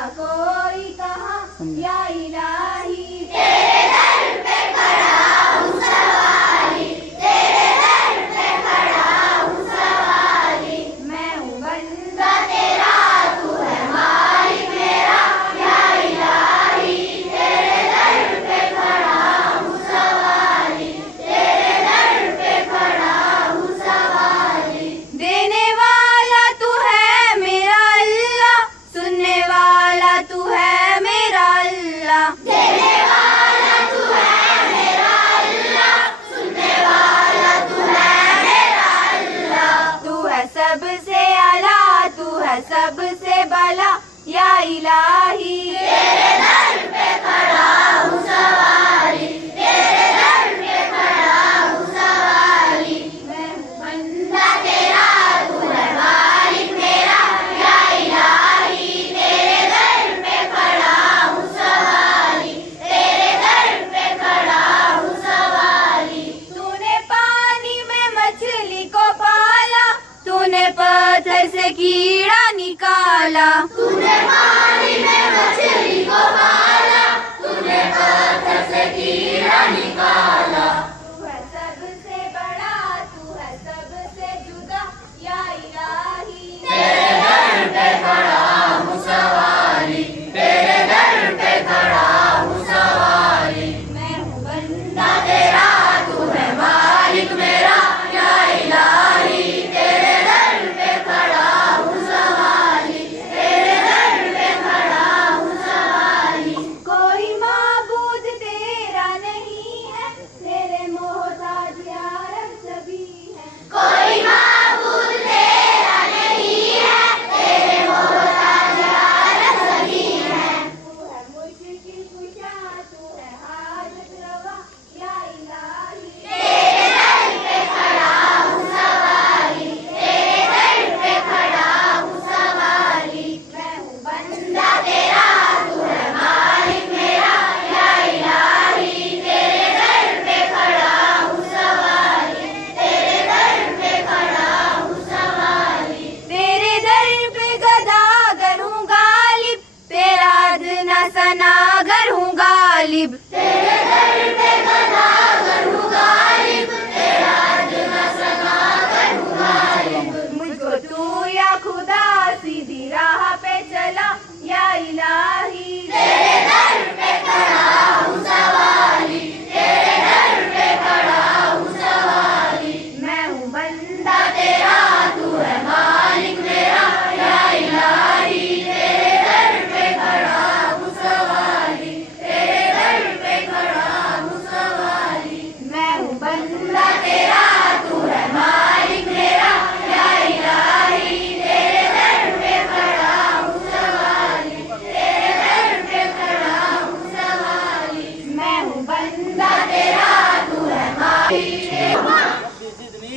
ऐसा कोई कहाँ या इलाही। तेरे दर पे खड़ा हूँ सवाली, तेरे दर पे खड़ा हूँ सवाली। मैं हूँ बंदा तेरा तू है मालिक मेरा या इलाही। तेरे दर पे खड़ा हूँ सवाली, तेरे दर पे खड़ा हूँ सवाली। देने वाला तू है मेरा अल्लाह, सुनने वाला तू है मेरा अल्लाह। देने वाला तू है मेरा अल्लाह, सुनने वाला तू है मेरा अल्लाह। तू है सबसे आला, तू है सबसे बला या इलाही। तेरे दर पे खड़ा हूँ सवाली, तेरे दर पे खड़ा हूँ सवाली। मैं हूँ बंदा तेरा तू है मालिक मेरा या इलाही। तेरे दर पे खड़ा हूँ सवाली, तेरे दर पे खड़ा हूँ सवाली। तूने पानी में मछली को पाला, तूने पत्थर से कीड़ा निकाला। तूने पानी में मछली को पाला, तूने पत्थर से कीड़ा निकाला। तू है सबसे बड़ा, तू है सबसे जुदा या इलाही। तेरे दर पे खड़ा हूँ सवाली, तेरे दर पे खड़ा हूँ सवाली। मैं हूँ बंदा ना तेरा तू है मालिक मेरा या इलाही। तेरे दर पे खड़ा हूँ सवाली, तेरे दर पे खड़ा हूँ सवाली। कोई माबूद तेरा नहीं है, तेरे मोहताज यार सभी है। कोई माबूद तेरा नहीं है, तेरे मोहताज यार सभी है। तू है मुश्किल कुशा, तू है हाजत रवा या इलाही। तेरे दर पे खड़ा हूँ सवाली, तेरे दर पे खड़ा हूँ सवाली। मैं हूँ बंदा बंदा तेरा तू है मालिक मेरा या इलाही। तेरे दर पे खड़ा हूँ सवाली, तेरे दर पे खड़ा हूँ सवाली। तेरे दर पे गदागर हूँ गालिब, तेरा अदना सनागर हूँ गालिब। तेरे दर पे गदागर हूँ गालिब, तेरा अदना सनागर हूँ गालिब। मुझको तू या खुदा सीधी राह पे चला या इलाही। तेरे दर पे खड़ा हूँ सवाली, तेरे दर पे खड़ा हूँ सवाली। मैं हूँ बंदा बंदा तेरा तू है मालिक मेरा या इलाही। तेरे दर पे खड़ा हूँ सवाली, तेरे दर पे खड़ा हूँ सवाली। मैं हूँ बंदा बंदा तेरा तू है मालिक मेरा या इलाही। तेरे दर पे खड़ा हूँ सवाली, तेरे दर पे खड़ा हूँ सवाली। मैं हूँ बंदा बंदा तेरा तू है मालिक।